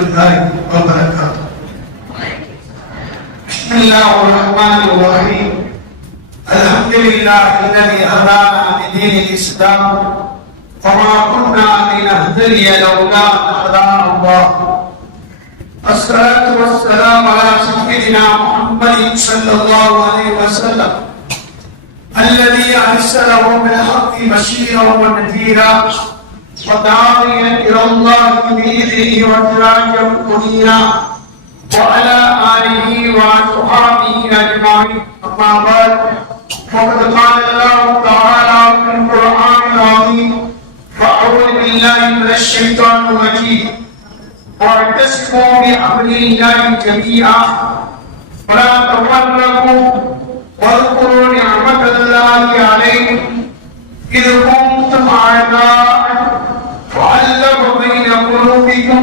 الله وبركاته. بسم الله الرحمن الرحيم. الحمد لله الذي هدانا لدين الإسلام وما كنا لنهتدي لولا أن هدانا الله. الصلاة والسلام على سيدنا محمد صلى الله عليه وسلم الذي أرسله بالحق بشيرا ونذيرا وداعيا إلى الله بإذنه وسراجا منيرا وعلى آله وصحبه أجمعين. أما بعد فقد قال الله تعالى في القرآن العظيم: فأعوذ بالله من الشيطان الرجيم واعتصموا بحبل الله جميعا ولا تفرقوا واذكروا نعمة الله عليكم إذ كنتم أعداء فألف بين قلوبكم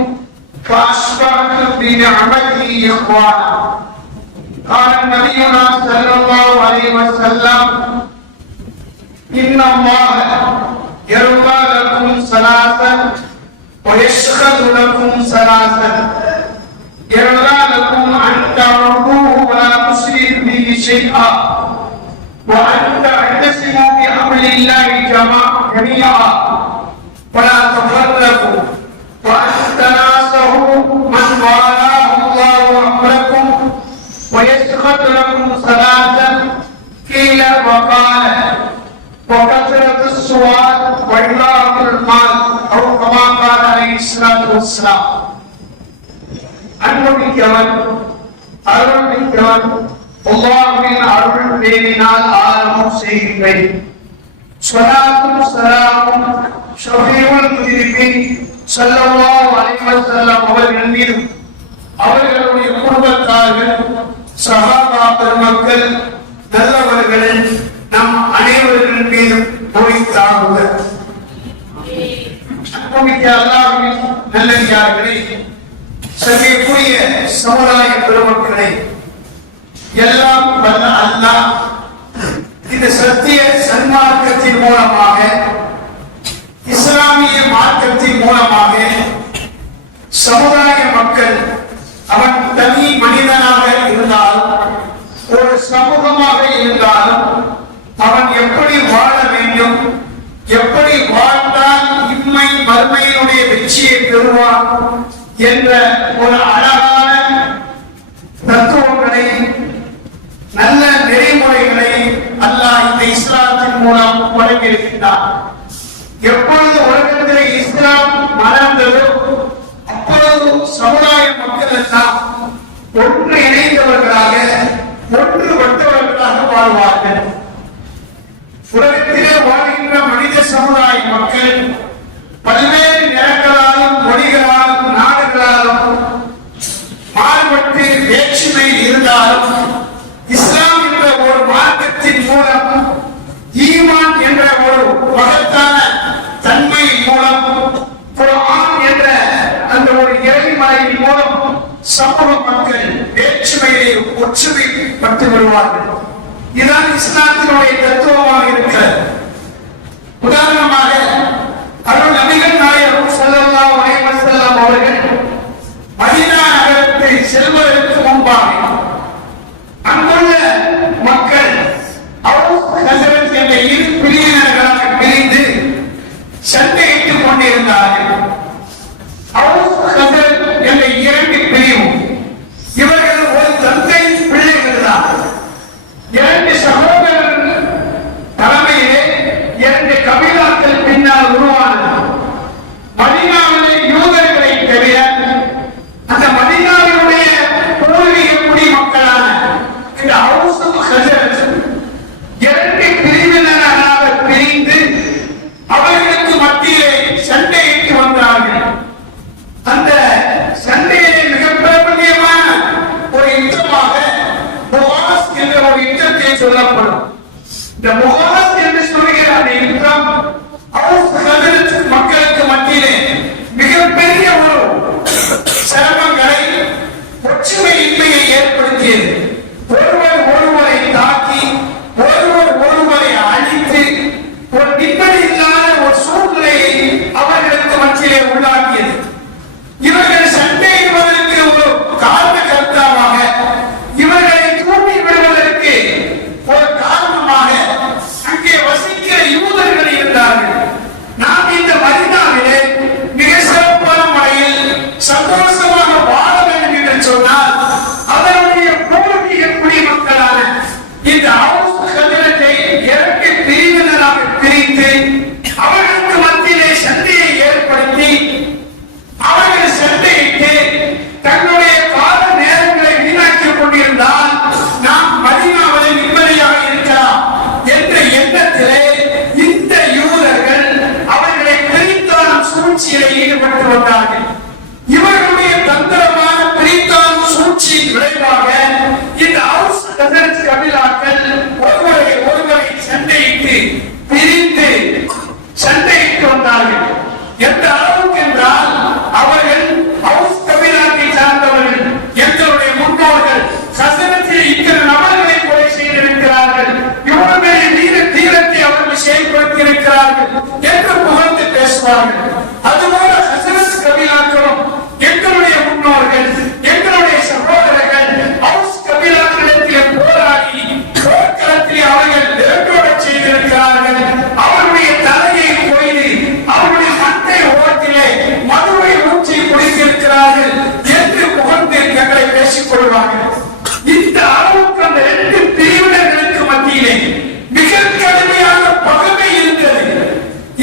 فأصبحتم بنعمته إخوانا. قال نبينا صلى الله عليه وسلم: إن الله يرضى لكم ثلاثا ويسخط لكم ثلاثا. يرضى لكم أن تعبدوه ولا تشركوا به شيئا وأن تعتصموا بحبل الله جميعا ولا تفرقوا وأن تناصحوا من والاه الله أمركم ويسخط لكم ثلاثا. قيل وقال وكثرة السؤال وإضاعة المال أو كما قال عليه الصلاة والسلام. அன்புமிக்கவன் அருள்மிக்கவன் அல்லாஹ்வின் அருள் பேரினால் ஆரம்பம் செய்கின்றேன். ஸலாத்தும் ஸலாமும் ஷஃபீஉல் முஜ்ரிமீன் ஸல்லல்லாஹு அலைஹி வஸல்லம் அவர்கள் மீதும் அவர்களுடைய குடும்பத்தார்கள் சஹாபா பெருமக்கள் நல்லவர்கள் நம் அனைவர்கள் மீதும் பொழித்தாக. அன்புமிக்க அல்லாஹ்வின் நல்லடியார்களே, சங்கைக்குரிய சமுதாய பெருமக்களை, எல்லாம் வல்ல அல்லாஹ் இந்த சத்திய சன்மார்க்கத்தின் மூலமாக, இஸ்லாமிய மார்க்கத்தின் மூலமாக சமுதாய மக்கள், அவன் தனி மனிதனாக இருந்தாலும் ஒரு சமூகமாக இருந்தாலும் அவன் எப்படி வாழ வேண்டும், எப்படி வாழ்ந்தால் இம்மை மறுமையினுடைய வெற்றியை பெறுவான் என்ற ஒரு அழகான தத்துவங்களை, நல்ல நெறிமுறைகளை அல்லாஹ் இந்த இஸ்லாத்தின் மூலம் வழங்கியிருக்கின்றார். எப்பொழுது உலகத்திலே இஸ்லாம் மலர்ந்ததோ அப்பொழுது சமுதாய மக்கள் எல்லாம் ஒன்று இணைந்தவர்களாக, ஒன்றுபட்டவர்களாக வாழ்வார்கள். உலகத்திலே வாழ்கின்ற மனித சமுதாய மக்கள் பல்வேறு நிறங்களாலும், மொழிகளாலும், நாடுகளாலும் மாறுபட்டு வேற்றுமை இருந்தாலும் இஸ்லாம் என்ற ஒரு மார்க்கத்தின் மூலம், ஈமான் என்ற ஒரு மகத்தான தன்மை மூலம், குர்ஆன் என்ற அந்த ஒரு இறைமறையின் மூலம் சமூக மக்கள் வேற்றுமையை ஒற்றுமைப்பட்டு வருவார்கள். இதுதான் இஸ்லாத்தினுடைய தத்துவமாக இருக்கிறது. உதாரணமாக அருள் நபிகள் நாயகம் ஸல்லல்லாஹு அலைஹி வஸல்லம் அவர்கள் மதீனா நகரத்தை செல்வதற்கு முன்பாக அங்குள்ள மக்கள் அவுஸ் ஹஸரத் என்ற இரு பிரிவினர்களாக பிரிந்து சண்டையிட்டுக் கொண்டிருந்தார்கள். அவுஸ் ஹஸரத் என்ற இரண்டு பிரிவு, இவர்கள் ஒரு தந்தை பிள்ளைகள் தான். இரண்டு சகோதரர்கள் தலைமையிலே இரண்டு கபிலாக்கள் பின்னால் உருவானது. தன்னுடைய கால நேரங்களை வீணாக்கிக் கொண்டிருந்தால் நாம் மதீனாவிலே நிம்மதியாக இருக்கலாம் என்ற எண்ணத்திலே இந்த யூதர்கள் அவர்களை பிரித்தாளும் சூழ்ச்சியில் ஈடுபட்டு வந்தார்கள். இவர்களுடைய தந்திரமான பிரித்தாளும் சூழ்ச்சியின் விளைவாக இந்த அவுஸ் கஸரஜ் கபீலாக்கள் ஒருவரை சண்டையிட்டு பிரிந்து சண்டையிட்டு வந்தார்கள். எந்த அளவுக்கு என்றால் அவர்கள் அவுஸ் கபீலாவை சார்ந்தவர்கள், எங்களுடைய முன்னோர்கள் கஸரஜில் இத்தனை நபர்களை கொலை செய்திருக்கிறார்கள், இவர்களுடைய தீரத்தை அவர்கள் செயல்படுத்தியிருக்கிறார்கள் என்று புகழ்ந்து பேசுவார்கள். அதுபோல கஸரஜ் கபீலாக்களும் எங்களுடைய முன்னோர்கள், எங்களுடைய சகோதரர்கள் அவுஸ் கபீலாக்களிடத்திலே போராடி போர்க்களத்திலே அவர்கள் விரட்டோட செய்திருக்கிறார்கள். அவருடைய தலையை கொய்து அவருடைய மட்டை ஓரத்திலே மதுவை ஊற்றி குடித்திருக்கிறார்கள் என்று புகழ்ந்து தங்களை பேசிக் கொள்வார்கள். இந்த அளவுக்கு அந்த இரண்டு பிரிவினர்களுக்கு மத்தியிலே மிக கடுமையான பகைமை இருந்தது.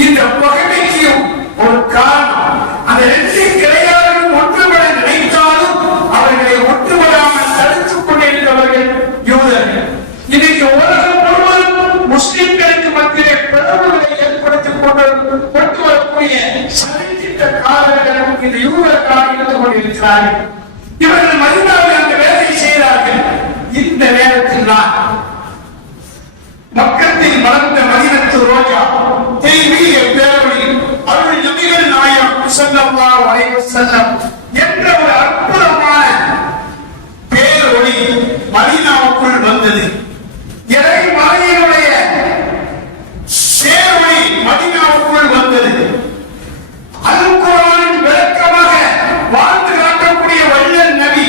இந்த பகைமைக்கு ஒரு காரணம், அந்த இரண்டு கிளையாரும் ஒன்றுபட நினைத்தாலும் அவர்களை ஒன்றுபடாமல் தடுத்துக் கொண்டிருந்தவர்கள் யூதர்கள். இன்னைக்கு உலகம் முழுவதும் முஸ்லிம்களுக்கு மத்தியிலே பிளவுகளை ஏற்படுத்திக் கொண்டு வரக்கூடிய சரித்திட்ட காலங்களும் இந்த யூதர்களாக இருந்து கொண்டிருக்கிறார்கள். இவர்கள் மதீனாவில் அந்த வேலை செய்கிறார்கள். இந்த நேரத்தில் தான் மக்கத்தில் மலர்ந்த மதீனத்து ரோஜா தெய்வீக பேரொளி அருள் நபிகள் நாயகம் ஸல்லல்லாஹு அலைஹி வஸல்லம் என்ற ஒரு அற்புதமான பேரொளி மதீனாவுக்குள் வந்தது. இறை மலையினுடைய பேரொளி மதீனாவுக்குள் வந்தது. அல் குர்ஆனின் விளக்கமாக வாழ்ந்து காட்டக்கூடிய வள்ளல் நபி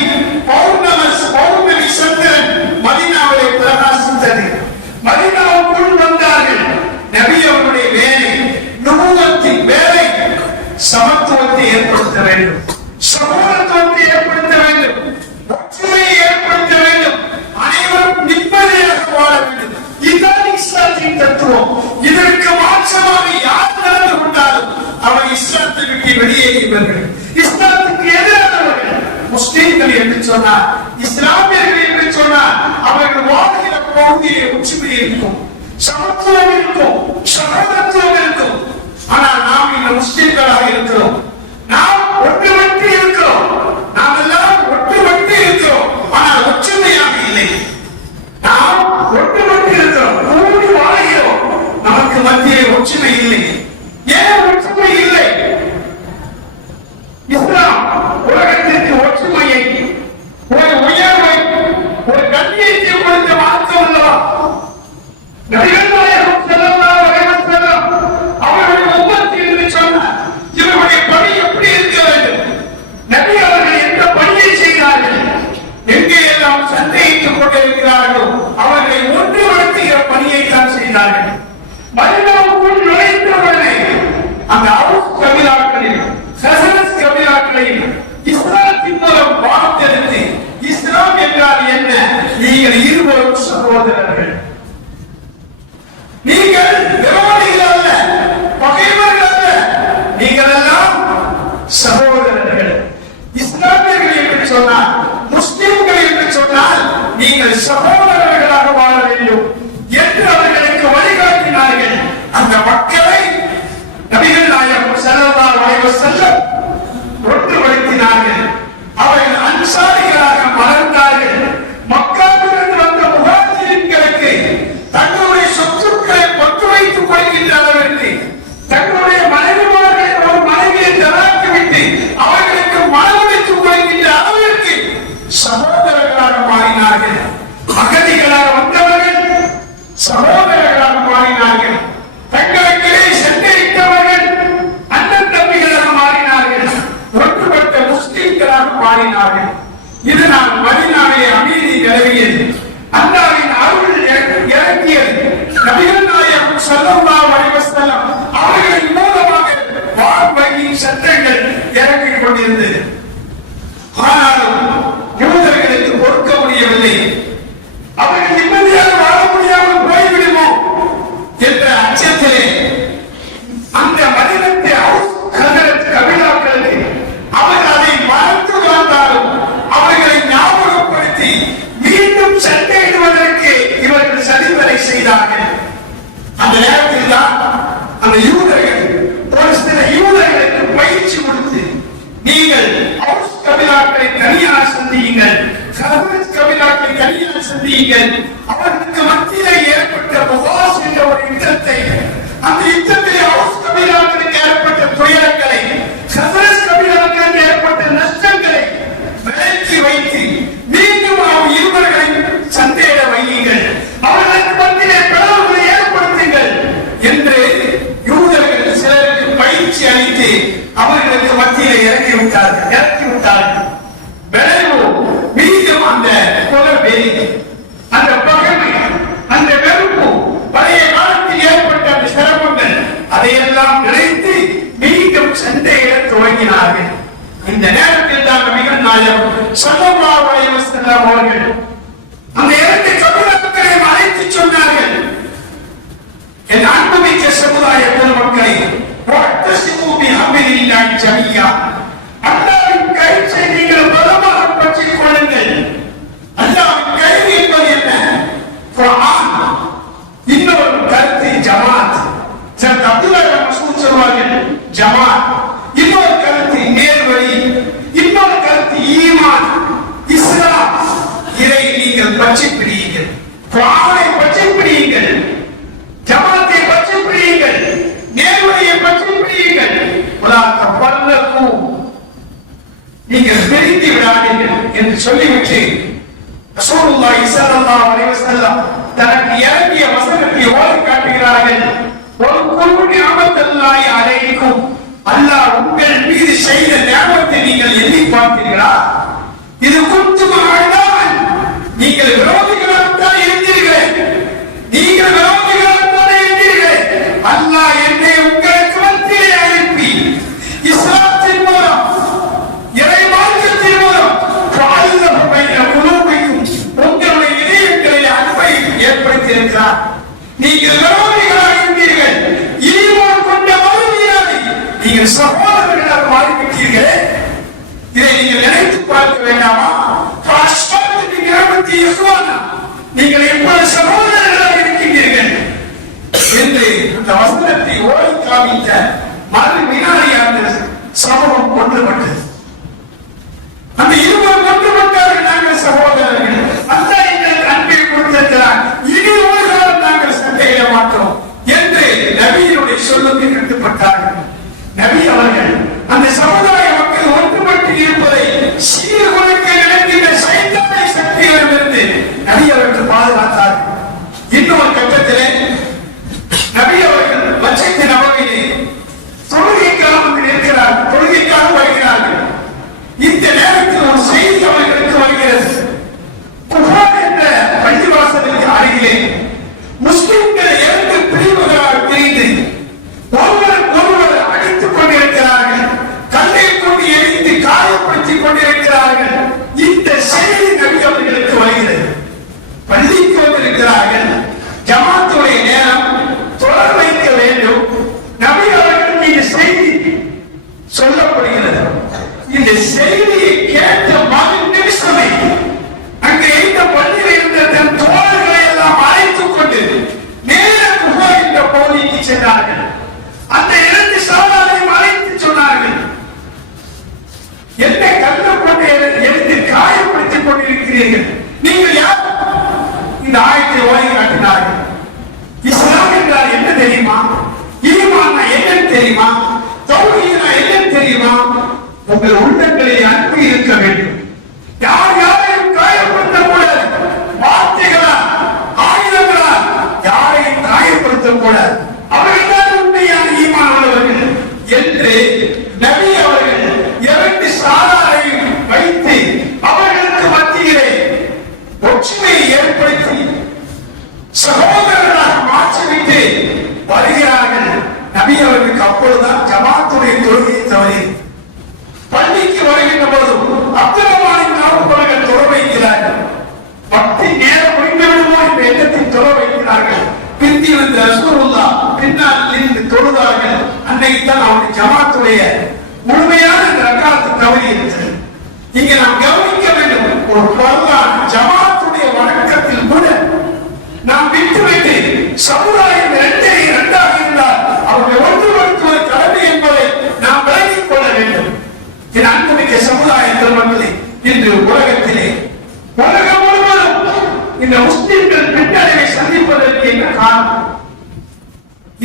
பௌர்ணமி சந்திரன் மதீனாவிலே பிரகாசித்தது. மதீனாவுக்குள் வந்தார்கள். நபி அவருடைய வேலை, நுபுவத்தின் வேலை சமத்துவத்தை ஏற்படுத்த வேண்டும், சமூகத்துவத்தை ஏற்படுத்த வேண்டும், ஒற்றுமையை ஏற்படுத்த வேண்டும், அனைவரும் நிம்மதியாக வாழ வேண்டும். இதுதான் இஸ்லாத்தின் தத்துவம். இதற்கு மாற்றமாக யார் நடந்து கொண்டாலும் அவர் இஸ்லாத்தை விட்டு வெளியேறியவர்கள், இஸ்லாத்துக்கு எதிரானவர்கள். முஸ்லிம்கள் என்று சொன்னார், இஸ்லாமியர்கள் என்று சொன்னார், அவர்கள் வாழ்கிற பகுதியிலே ஒற்றுமை இருக்கும், சமத்துவம் இருக்கும், சகோதரத்துவம் இருக்கும். ஆனால் நாம் இந்த முஸ்லிம்களாக இருக்கிறோம். நாம் ஒற்றுமட்டு இருக்கிறோம், நாம் எல்லாம் ஒற்றுமட்டு இருக்கிறோம், ஆனால் ஒற்றுமையாக இல்லை. நாம் ஒற்றுமட்டு இருக்கிறோம், கூடி வாழ்கிறோம், நமக்கு மத்தியிலே ஒற்றுமை இல்லை. ஏன் ஒற்றுமை இல்லை? இஸ்லாம் உலகத்திற்கு ஒற்றுமையை, ஒரு உயர்வை, ஒரு கண்ணியத்தை கொடுத்த மாற்றம் அல்லவா? நபிகள் நாயகம் ஸல்லல்லாஹு அலைஹி வஸல்லம் அவருடைய உம்மத்து என்று சொன்னார். இவருடைய பணி எப்படி இருக்க வேண்டும்? நபி அவர்கள் எந்த பணியை செய்தார்கள்? எங்கே எல்லாம் சண்டையிட்டுக் கொண்டிருக்கிறார்களோ அவர்களை ஒன்றுபடுத்துகிற பணியை தான் செய்தார்கள். மதீனாவுக்குள் நுழைந்தவுடனே அந்த அவுஸ் கபீலாக்களில் கஸரஜ் கபீலாக்களில் இஸ்லாத்தின் மூலம் வார்த்தெடுத்து, இஸ்லாம் என்றால் என்ன? நீங்கள் இருவரும் சகோதரர்கள், நீங்கள் விரோதிகள் அல்ல, பகைவர்கள் அல்ல, நீங்கள் எல்லாம் சகோதரர்கள். இஸ்லாமியர்கள் என்று சொன்னால், முஸ்லிம்கள் என்று சொன்னால் நீங்கள் சகோதரர்களாக வாழ வேண்டும் என்று அவர்களுக்கு வழிகாட்டினார்கள். அந்த மக்களை நபிகள் நாயகம் ஸல்லல்லாஹு அலைஹி வஸல்லம் ஒன்றுபடுத்தினார்கள். அவர்கள் அன்சாரிகளாக மலர்ந்தார்கள். மக்காவிலிருந்து வந்த முஹாஜிர்களுக்கு தங்களுடைய சொத்துக்களை பற்று வைத்துக் கொள்கின்ற அளவிற்கு, தங்களுடைய மனைவிமார்களை ஒரு மனைவியை தராக்கிவிட்டு அவர்களுக்கு மனமுடித்துக் கொள்கின்ற அளவிற்கு சகோதரர்களாக மாறினார்கள். அகதிகளாக வந்தவர்கள் சகோதரர்களாக மாறினார்கள். தங்களுக்கிடையே சண்டையிட்டவர்கள் அண்ணன் தம்பிகளாக மாறினார்கள். ஒன்றுபட்ட முஸ்லிம்களாக மாறினார்கள். இதனால் மதீனாவிலே அமைதி நிலவியது. அல்லாஹ்வின் அருள் இறங்கியது. நபிகள் நாயகம் ஸல்லல்லாஹு அலைஹி வஸல்லம் அவர்களின் மூலமாக வாழ்க்கையின் சட்டங்கள் இறங்கிக் கொண்டிருந்தது. ஆனாலும் யூதர்களுக்கு பொறுக்க முடியவில்லை. அவர்கள் நிம்மதியாக வாழ முடியாமல் போய்விடுமோ என்ற அச்சத்திலே அந்த மதீனத்தை அவுஸ் கஸரஜ் கபீலாக்களுக்கு அவர் அதை மறந்து வாழ்ந்தாலும் ஹவுஸ் கபிலாக்களை தனியாக சந்தியுங்கள், கஹ்ரஜ் கபிலாக்களை தனியாக சந்தியுங்கள். அவர்களுக்கு மத்தியிலே ஏற்பட்ட புகாஸ் என்ற ஒரு யுத்தத்தை, அந்த யுத்தத்திலே ஹவுஸ் கபிலாக்களுக்கு ஏற்பட்ட துயரங்களை, கஹ்ரஜ் கபிலாக்களுக்கு ஏற்பட்ட நஷ்டங்களை விலக்கி வைத்து மீண்டும் இருவர்களை சந்தேக வையுங்கள், அவர்களுக்கு மத்தியிலே பிளவுகளை ஏற்படுத்துங்கள் என்று யூதர்கள் சிலருக்கு பயிற்சி அளித்து அவர்களுக்கு மத்தியிலே இறக்கி விட்டார்கள். விளைவு மீண்டும் அந்த குலவெறி, அந்த பகைமை, அந்த வெறுப்பு, பழைய காலத்தில் ஏற்பட்ட அந்த சிரமங்கள் அதையெல்லாம் நினைத்து மீண்டும் சண்டையிட துவங்கினார்கள். இந்த நேரத்தில் தான் நபிகள் நாயகம் ஸல்லல்லாஹு அலைஹி வஸல்லம் அவர்கள் அந்த இரண்டு கபிலாக்களையும் அழைத்து சொன்னார்கள், என் அன்புமிக்க சமுதாய பெருமக்களை, வஅத்தஸிமு பிஹப்லில்லாஹி ஜமீஆ, அல்லாஹ்வின் கயிற்றை நீங்கள் பலமாக பற்றிக் கொள்ளுங்கள். அல்லாஹ்வின் கயிறு என்பது என்ன? குர்ஆன். இன்னொரு கருத்து ஜமாத். சர் அப்துல்லாஹ் மஸ்ஊத் சொல்வார்கள் ஜமாத். இன்னொரு கருத்து நேர்வழி, இன்னொரு கருத்து ஈமான், இஸ்லாம். இதை நீங்கள் பற்றி பிடியுங்கள், குர்ஆனை பற்றி பிடியுங்கள், ஜமாத்தை பற்றி பிடியுங்கள், நேர்வழியை பற்றி பிடியுங்கள். நீங்கள் பிரித்து விடாதீர்கள் என்று சொல்லிவிட்டு ரசூலுல்லாஹி ஸல்லல்லாஹு அலைஹி வஸல்லம் தனக்கு இறங்கிய வசனத்தை ஓதி காட்டுகிறார்கள். ஒரு குரு நிஅமத்துல்லாஹி அலைக்கும், அல்லாஹ் உங்கள் மீது செய்த நிஅமத்தை நீங்கள் எண்ணி பார்த்தீர்களா? இது குத்துமானால் நீங்கள் விரோதிகளாகத்தான் இருந்தீர்கள், நீங்கள் விரோதிகளாகத்தான் இருந்தீர்கள். அல்லாஹ் என்னை உங்களுக்கு மத்தியிலே அனுப்பி இஸ்லாத்தின் மூலம், இறை மார்க்கத்தின் மூலம் உங்களுடைய இதயங்களில் அன்பை ஏற்படுத்தி இருக்கிறார். நீங்கள் விரோதிகளாக இருந்தீர்கள், ஈமான் கொண்ட மறுமையாளி நீங்கள் சகோதரர்களாக மாறிவிட்டீர்களே. இதை நீங்கள் நினைத்து பார்க்க வேண்டாமா? நீங்கள் எப்போது சகோதரர்களாக இருக்கின்றீர்கள் என்று இந்த வசனத்தை ஓடி காமித்த மறு வினாடியான சமூகம் ஒன்றுபட்டது. அந்த இருவர் ஒன்றுபட்டார்கள். நாங்கள் சகோதரர்கள், அந்த எங்களுக்கு அன்பை கொடுத்திருக்கிறார், இனி ஒரு காலம் நாங்கள் சண்டையிட மாட்டோம் என்று நபியினுடைய சொல்லுக்கு கட்டுப்பட்டார்கள். நபி அவர்கள் அந்த சமுதாய மக்கள் ஒன்றுபட்டு இருப்பதை சீர்குலைக்க நினைக்கின்ற சைத்தானை சக்திகளிலிருந்து நபி அவர்கள் பாதுகாத்தார்கள். இன்னொரு கட்டத்திலே நபி அவர்கள் மஸ்ஜித் நபவியிலே தொழுகைக்காக இருக்கிறார்கள், தொழுகைக்காக வருகிறார்கள். இந்த நேரத்தில் ஒரு செய்தி அவர்களுக்கு வருகிறது. குஃபார் என்ற பள்ளிவாசலுக்கு அருகிலே முஸ்லிம்கள் இரண்டு பிரிவுகளாக பிரிந்து ஒருவர் அடித்துக் கொண்டிருக்கிறார்கள், கல்லை கொண்டு எரிந்து காயப்படுத்திக் கொண்டிருக்கிறார்கள். இந்த செய்தி நபி அவர்களுக்கு வருகிறது. பள்ளிக்கு வந்திருக்கிறார்கள், ஜமாத்துடைய நேரம், தொடர் வைக்க வேண்டும். நபி அவர்களுக்கு இந்த செய்தி சொல்லப்படுகிறது. இந்த செய்தியை கேட்ட மகன் நிமிஷமே அங்கே இருந்த பள்ளியில் இருந்த தன் தோழர்களை எல்லாம் அழைத்துக் கொண்டு நேர குஹா என்ற பகுதிக்கு சென்றார்கள். அந்த இரண்டு சகோதரரையும் அழைத்து சொன்னார்கள், என்ன கல்லை கொண்டு எழுந்து காயப்படுத்திக் கொண்டிருக்கிறீர்கள், நீங்கள் யார்? இந்த ஆயத்தை ஓதி காட்டினார்கள். இஸ்லாம் என்றால் என்ன தெரியுமா? ஈமான் என்னன்னு தெரியுமா? தௌஹீத் என்னன்னு தெரியுமா? உங்கள் உள்ளங்களில் அன்பு இருக்க வேண்டும். யார் யாரையும் காயப்படுத்தக்கூடாது, வார்த்தைகளா ஆயுதங்களா யாரையும் காயப்படுத்தக்கூடாது. அவர்கள் தான் உண்மையான ஈமான் உள்ளவர்கள் என்று நபி அவர்கள் இரண்டு சாராரையும் வைத்து அவர்களுக்கு மத்தியிலே ஒற்றுமையை ஏற்படுத்தி சகோதரர்களாக மாற்றிவிட்டு வருகிறார்கள். நபி அவர்களுக்கு அப்பொழுதுதான் ஜமாத்துடைய தொழுகையை தவறி பள்ளிக்கு வருகின்ற போது அப்துல் ரஹ்மானின் அவர்கள் தொழ வைக்கிறார்கள். பக்தி நேரம் முடிந்து விடுமோ என்ற எண்ணத்தில் தொழ வைக்கிறார்கள். பிந்தி வந்த ரசூலுல்லாஹ் பின்னால் இருந்து தொழுதார்கள். அன்னைக்கு தான் அவருடைய ஜமாத்துடைய முழுமையான ரக்காத்து தவறி இருக்கிறது. இங்கே நாம் கவனிக்க வேண்டும், ஒரு பரவான ஜமாத்துடைய வணக்கத்தில் கூட நாம் விட்டுவிட்டு சமுதாயம் இரண்டாக இருந்தால் அவர்களை ஒன்றுபடுத்துவது கடமை என்பதை நாம் விளங்கிக் கொள்ள வேண்டும். என் அன்புமிக்க சமுதாய என்பதற்கு என்ன காரணம்?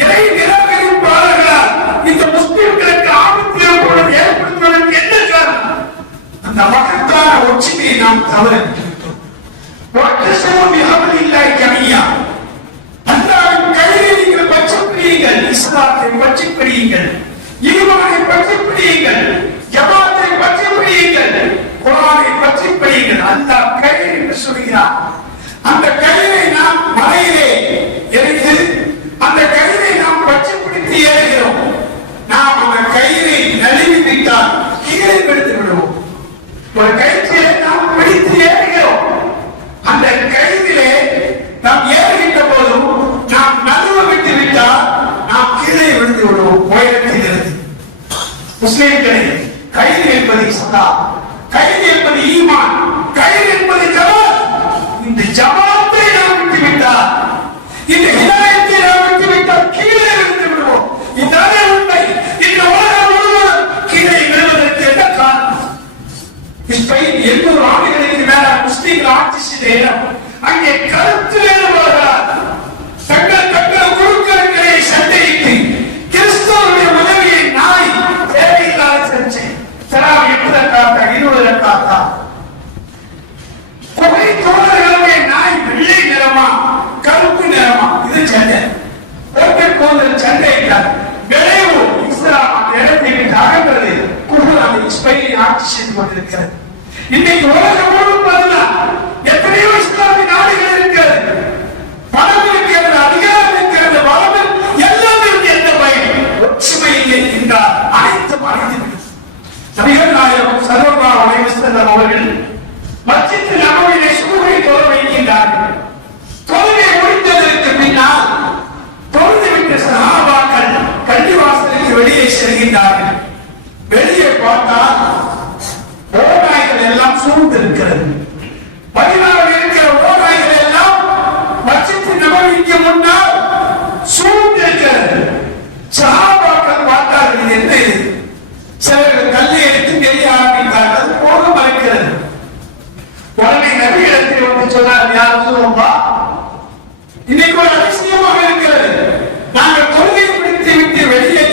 இறை நிராகரிப்பாளர்களால் இந்த முஸ்லிம்களுக்கு ஆபத்து ஏற்படுத்துவதற்கு என்ன காரணம்? அந்த மகத்தான ஒற்றுமையை நாம் தவறிவிட்டோம். அல்லாஹ்வின் கையை நீங்கள் பற்றிப் பிடியுங்கள், இஸ்லாத்தை பற்றிப் பிடியுங்கள், ஈமானை பற்றிப் பிடியுங்கள், ஜமாத்தை பற்றிப் பிடியுங்கள், குர்ஆனை பற்றிப் பிடியுங்கள். அல்லாஹ் கயிறு என்று சொல்கிறார். அந்த கயிறை நாம் மலையிலே எரிந்து அந்த கயிறை நாம் பற்றி பிடித்து ஏறுகிறோம். நாம் அந்த கயிறை நழுவி விட்டால் கீழே விழுந்து விடுவோம். ஒரு கயிற்சியை நாம் பிடித்து ஏறுகிறோம். அந்த கயிறிலே நாம் ஏறுகின்ற போதும் நாம் நழுவ விட்டு விட்டால் நாம் கீழே விழுந்து விடுவோம். உயரத்தில் இருந்து முஸ்லிம்களே, கயிறு என்பது இஸ்லாம், கயிறு என்பது ஈமான், கயிறு என்பது ஜமாத். இந்த ஜமாத்தை நாம் விட்டுவிட்டால், இந்த ஹிதாயத்தை நாம் விட்டுவிட்டால் கீழே விழுந்து விடுவோம். இதுதானே உண்மை. இந்த உலகம் முழுவதும் கீழே விழுவதற்கு என்ன காரணம்? ஸ்பெயின் 800 ஆண்டுகளுக்கு மேல முஸ்லிம்கள் ஆட்சி செய்த இடம். அங்கே கருத்து வேறுபாடுகளால் தங்கள் குழுக்களை சண்டையிட்டு கிறிஸ்தவருடைய உதவியை நாய் தேவையில்லாத செஞ்சு 8 ரக்காத்தா 20 ரக்காத்தா புகை தோழர்களுடைய நாய் வெள்ளை நிறமா கருப்பு நிறமா, இது சண்டை. கோவில் சண்டை விளைவு இஸ்லாம் அந்த இடத்தை விட்டு அகன்றது. குர்ஆன் அந்த ஸ்பெயினை ஆட்சி செய்து கொண்டிருக்கிறது. இன்னைக்கு உலகம் முழுவதும் எத்தனையோ இஸ்லாமிய நாடுகள் இருக்கிறது, பணம் இருக்கிறது, அதிகாரம் இருக்கிறது, வளம் எல்லாம் இருக்கு. எந்த பயன் ஒற்றுமை இல்லை என்றால் அனைத்தும் அழிந்துவிடும். நபிகள் நாயகம் ஸல்லல்லாஹு அலைஹி வஸல்லம் அவர்கள் மஸ்ஜித் நபவியிலே சுபஹை தொழ வைக்கின்றார்கள். தொழுகை முடிந்ததற்கு பின்னால் தொழுதுவிட்ட சஹாபாக்கள் பள்ளிவாசலுக்கு வெளியே செல்கின்றார்கள். வெளியே பார்த்தால் ஓநாய்கள் எல்லாம் சூழ்ந்திருக்கிறது. மதீனாவில் இருக்கிற ஓநாய்கள் எல்லாம் மஸ்ஜித் நபவிக்கு முன்னால் சூழ்ந்திருக்கிறது. சஹாபாக்கள் பார்த்தார்கள், இது என்ன இது? சிலர்கள் கல்லை எடுத்து எரிய ஆரம்பித்தார்கள். அது போக மறைக்கிறது. உடனே நபியிடத்தில் வந்து சொன்னார், யா ரசூலல்லாஹ், இன்னைக்கு ஒரு அதிசயமாக இருக்கிறது. நாங்கள் தொழுகை பிடித்து விட்டு வெளியே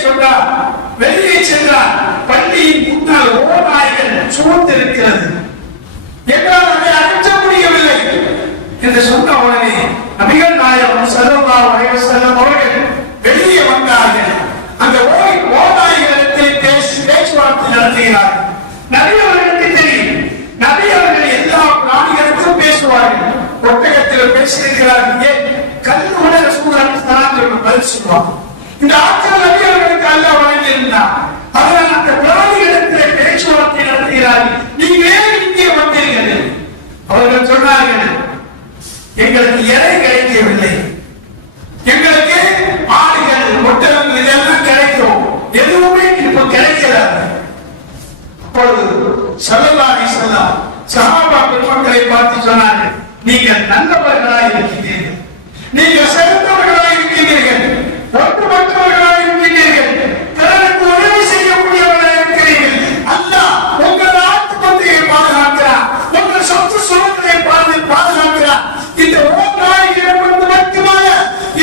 சென்றால் பள்ளியின் முன்னால் ஓநாய்கள் சூழ்ந்திருக்கிறது. என்னால் அதை அகற்ற முடியவில்லை என்று சொன்ன உடனே நபிகள் நாயகம் ஸல்லல்லாஹு அலைஹி வஸல்லம் அவர்கள் வெளியே வந்தார்கள். அந்த ஓநாய்களிடத்தில் பேச்சுவார்த்தை நடத்துகிறார்கள். நபி அவர்களுக்கு தெரியும், நபி அவர்கள் எல்லா பிராணிகளுக்கும் பேசுவார்கள். ஒட்டகத்தில் பேசியிருக்கிறார்கள். ஏன் கல்லுட ரசூலுல்லாஹி ஸல்லல்லாஹு பதில் சொல்லுவாங்க. இந்த ஆட்கள் நபி அவர்களுக்கு அல்லாஹ் வழங்கியிருந்தார். அதனால் அந்த பிராணிகளிடத்தில் பேச்சுவார்த்தை நடத்துகிறார்கள். நீங்க ஏன் இங்கே வந்தீர்கள்? அவர்கள் சொன்னார்கள், எங்களுக்கு இறை கிடைக்கவில்லை, எங்களுக்கு ஆடுகள் ஒட்டகங்கள் இதெல்லாம் கிடைக்கும், எதுவுமே இப்ப கிடைக்கிறாங்க. அப்பொழுது ஸல்லல்லாஹு அலைஹி வஸல்லம் சஹாபா பெருமக்களை பார்த்து சொன்னார்கள், நீங்கள் நல்லவர்களாய் இருக்கின்றீர்கள், நீங்கள் சிறந்தவர்களாய் இருக்கின்றீர்கள், ஒட்டுமொத்தவர்களாய் இருக்கின்றீர்கள், பிறருக்கு உதவி செய்யக்கூடியவர்களாய் இருக்கிறீர்கள். அல்லாஹ் உங்கள் ஆட்டு பந்தையை பாதுகாக்கிறார், உங்கள் சொத்து சுகங்களை பாதுகாக்கிறார். இந்த ஓநாய்களிடமிருந்து மட்டுமல்ல,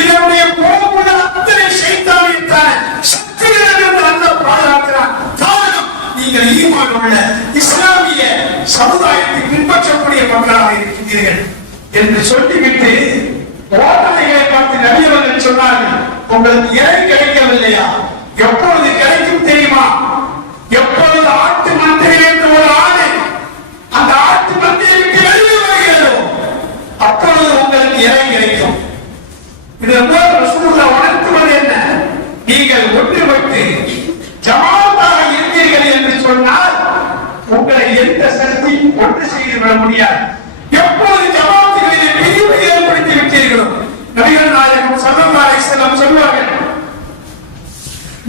இதனுடைய போகுள்ள அத்தனை ஷைத்தானியத்தான சக்திகளிலிருந்து அல்லாஹ் பாதுகாக்கிறார். காரணம், நீங்கள் ஈமான் உள்ள இஸ்லாமிய சமுதாயத்தை பின்பற்றக்கூடிய மக்களாக இருக்கின்றீர்கள் என்று சொல்லிவிட்டு ஓநாய்களை பார்த்து நபி அவர்கள் சொன்னார்கள், உங்களுக்கு இறை கிடைக்கவில்லையா? எப்பொழுது கிடைக்கும் தெரியுமா? எப்பொழுது ஆட்டு மந்தையில் என்று ஒரு ஆடு அந்த ஆட்டு மந்தையை விட்டு வெளியே வருகிறதோ அப்பொழுது உங்களுக்கு இறை கிடைக்கும். இதன் மூலம் ரசூலுல்லாஹ் உணர்த்துவது என்ன? நீங்கள் ஒன்றுபட்டு ஜமாத்தாக இருந்தீர்கள் என்று சொன்னால் உங்களை எந்த சக்தியும் ஒன்று செய்து விட முடியாது. எப்போது ஜமாத்துகளிலே பிரிவை ஏற்படுத்தி விட்டீர்களோ, நபிகள் நாயகம் ஸல்லல்லாஹு அலைஹி வஸல்லம் சொல்வார்கள்,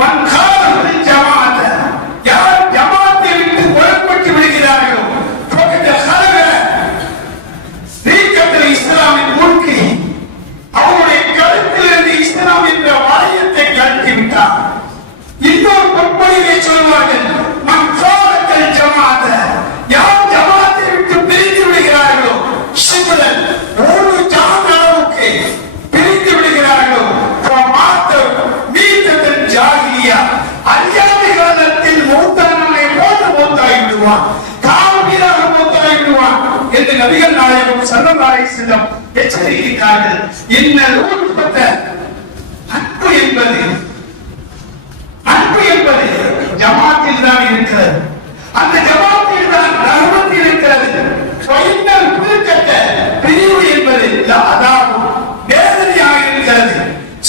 மன் காலல் ஜமாஅத், யார் ஜமாத்தை விட்டு புறப்பட்டு விடுகிறார்களோ, ஃபகத் ஹலக ரீகத்துல் இஸ்லாமின் முல்கி, அவருடைய கருத்திலிருந்து இஸ்லாம் என்ற வாரியத்தை கழட்டி விட்டார். இன்னொரு பொற்பொழிவை சொல்வார்கள், மன் காலல் ஜமாஅத், யார் ஜமாத்தை விட்டு பிரிந்து விடுகிறார்களோ, ஷிப்ரன் ஒரு ஜான் அளவுக்கு பிரிந்து காவிராக மூத்தாய் விடுவான் என்று நபிகள் நாயகம் ஸல்லல்லாஹு அலைஹி வஸல்லம் எச்சரிக்கிறார்கள். இன்னல் உல்ஃபத அன்பு என்பது ஜமாத்தில் தான் இருக்கிறது. அந்த ஜமாத்தில் தான் ரஹ்மத் இருக்கிறது. இன்னல் புல்கத்த பிரிவு என்பது அதாபு வேதனையாக இருக்கிறது.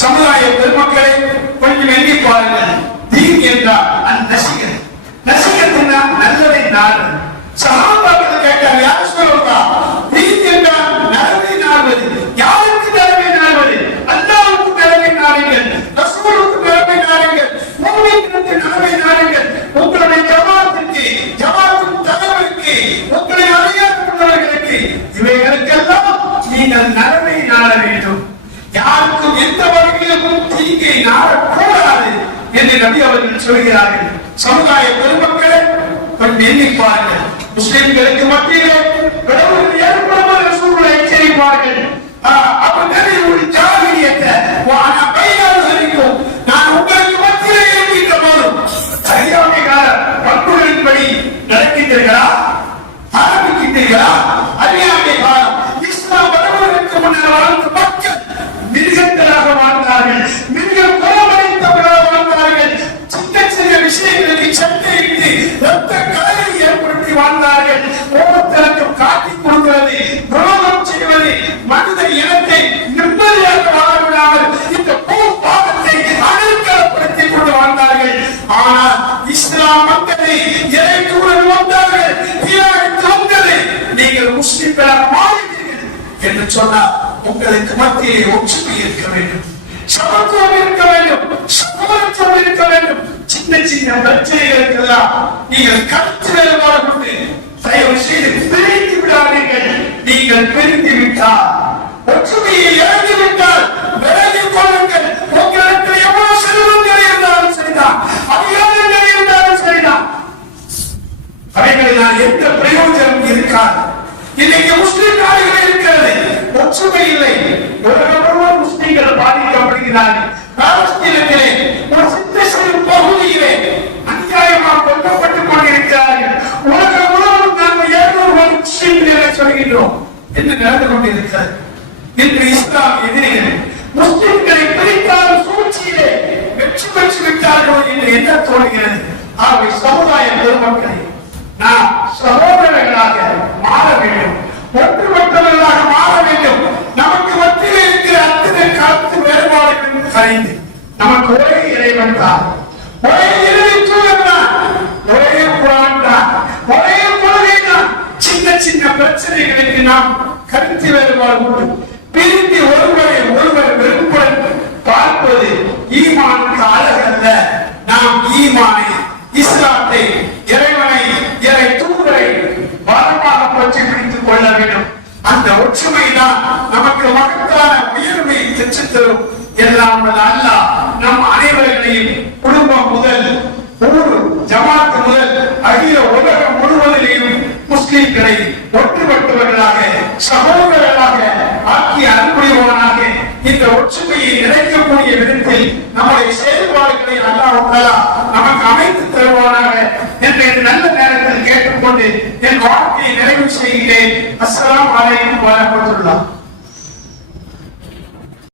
சமுதாய பெருமக்களை கொஞ்சம் எண்ணி பாருங்கள். தீன் என்றால் நசிகத், நசிகத் என்றால் நல்லதை நாடு. சஹாபாக்கள் கேட்டார், யார் சொல்லலாம் தீன் என்றால் நல்லதை நாடுவது. யாருக்கு நல்லதை நாடுவது? அல்லாஹ்வுக்கு நல்லதை நாடுங்கள், ரசூலுக்கு நல்லதை நாடுங்கள், முஃமினுக்கு நல்லதை நாடுங்கள். உங்களுடைய ஜமாத்திற்கு, ஜமாத்தின் தலைவருக்கு, உங்களுடைய அறியாதவர்களுக்கு இவைகளுக்கெல்லாம் நீங்கள் நல்லதை நாட வேண்டும். யாருக்கும் எந்த வகையிலும் தீங்கை நாடக்கூடாது என்று நபி அவர்கள் சொல்கிறார்கள். சமுதாய பெருமக்களை கொஞ்சம் எண்ணி பாருங்கள். முஸ்லிம்களுக்கு மத்தியிலே பிளவுகள் ஏற்படுவதை சூழ்நிலை எச்சரிப்பார்கள். அவர்கள் ஒரு ஜாகிரியத்தை பையனாகும். நான் உங்களுக்கு மத்தியிலே இருக்கின்ற போதும் அறியாமை கால பண்புகளின்படி நடக்கின்றீர்களா, ஆரம்பிக்கின்றீர்களா? அறியாமை காலம் இஸ்லாம் வருவதற்கு முன்னர் வாழ்ந்த மக்கள் மிருகங்களாக வாழ்ந்தார்கள், மிருகம் கோபடைத்தவர்களாக வாழ்ந்தார்கள். சின்ன சின்ன விஷயங்களுக்கு சண்டையிட்டு ரத்த கலையை ஏற்படுத்தி வாழ்ந்தார்கள். கோபத்திறக்கம் காட்டிக் கொடுக்கிறது, துரோகம் செய்வது, மனித இனத்தை நிம்மதியாக வாழ விடாமல் இந்த பாவத்தை அணுக்கப்படுத்திக் கொண்டு வாழ்ந்தார்கள். ஆனால் இஸ்லாம் மக்களை இறைக்குடன் வந்தார்கள், வந்தது. நீங்கள் முஸ்லிம்களாக மாறினீர்கள் என்று சொன்னார். உங்களுக்கு மத்தியிலே ஒற்றுமை இருக்க வேண்டும், சமத்துவம் இருக்க வேண்டும், சமத்துவம் இருக்க வேண்டும். சின்ன சின்ன பிரச்சனைகளுக்கெல்லாம் நீங்கள் கருத்து வேறுபாடு கொண்டு தயவு செய்து பிரித்து விடாதீர்கள். நீங்கள் பிரிந்து விட்டால், ஒற்றுமையை இழந்து விட்டால் விலகிக் கொள்ளுங்கள். உங்களுக்கு எவ்வளவு செல்வங்கள் இருந்தாலும் சரிதான், அதிகாரங்கள் இருந்தாலும் சரிதான், அவைகளினால் எந்த பிரயோஜனம் இருக்காது. இன்னைக்கு முஸ்லிம் நாடுகள் இருக்கிறது, ஒற்றுமை இல்லை. உலகம் முஸ்லிம்கள் பாதிக்கப்படுகிறார்கள். பாலஸ்தீனத்திலே ஒரு சிறு பகுதியிலே அநியாயமாக கொல்லப்பட்டுக் கொண்டிருக்கிறார்கள். உலகம் முழுவதும் நாங்கள் 700 முஸ்லிம்களை சொல்கின்றோம். என்ன நடந்து கொண்டிருக்கிறது? இன்று இஸ்லாம் எதிரிகள் முஸ்லிம்களை பிரித்தால் சூழ்ச்சியிலே வெற்றி பெற்று விட்டார்கள் என்று என்ன தோன்றுகிறது? ஆகவே சமுதாய பெருமக்களை நாம் சகோதரர்களாக மாற வேண்டும், ஒன்றுபட்டவர்களாக மாற வேண்டும். நமக்கு மத்தியில் இருக்கிற அத்தனை கருத்து வேறுபாடுகளும் கரைந்து நமக்கு ஒரே இறைவன் தான், ஒரே இறுதி தூதர் தான், ஒரே குர்ஆன் தான், ஒரே கொள்கை தான். சின்ன சின்ன பிரச்சனைகளுக்கு நாம் கருத்து வேறுபாடு உண்டு. பிரிந்து ஒருவரை ஒருவர் வெறுப்புடன் பார்ப்பது ஈமானுக்கு அழகல்ல. நாம் ஈமானை, இஸ்லாத்தை, இறைவனை, இறை தூதரை பலமாக பற்றி பிடித்துக் கொள்ள வேண்டும். அந்த ஒற்றுமை தான் நமக்கு மகத்தான உயர்வை பெற்றுத் தரும். எல்லாம் அல்லாஹ் நம் அனைவர்களையும் குடும்பம் முதல் ஊர் ஜமாத் முதல் அகில உலகம் முழுவதிலேயும் முஸ்லிம்களை ஒற்றுப்பட்டவர்களாக சகோதரர்களாக ஆக்கி அன்புடையவனாக இந்த ஒற்றுமையை நிறைக்கக்கூடிய விதத்தில் நம்முடைய செயல்பாடுகளை அல்லாஹ் நமக்கு அமைத்து தருவானாக என்ற நல்ல நேரத்தில் கேட்டுக்கொண்டு என் வாழ்க்கையை நிறைவு செய்கிறேன். அஸ்ஸலாமு அலைக்கும் வரஹ்மத்துல்லாஹ்.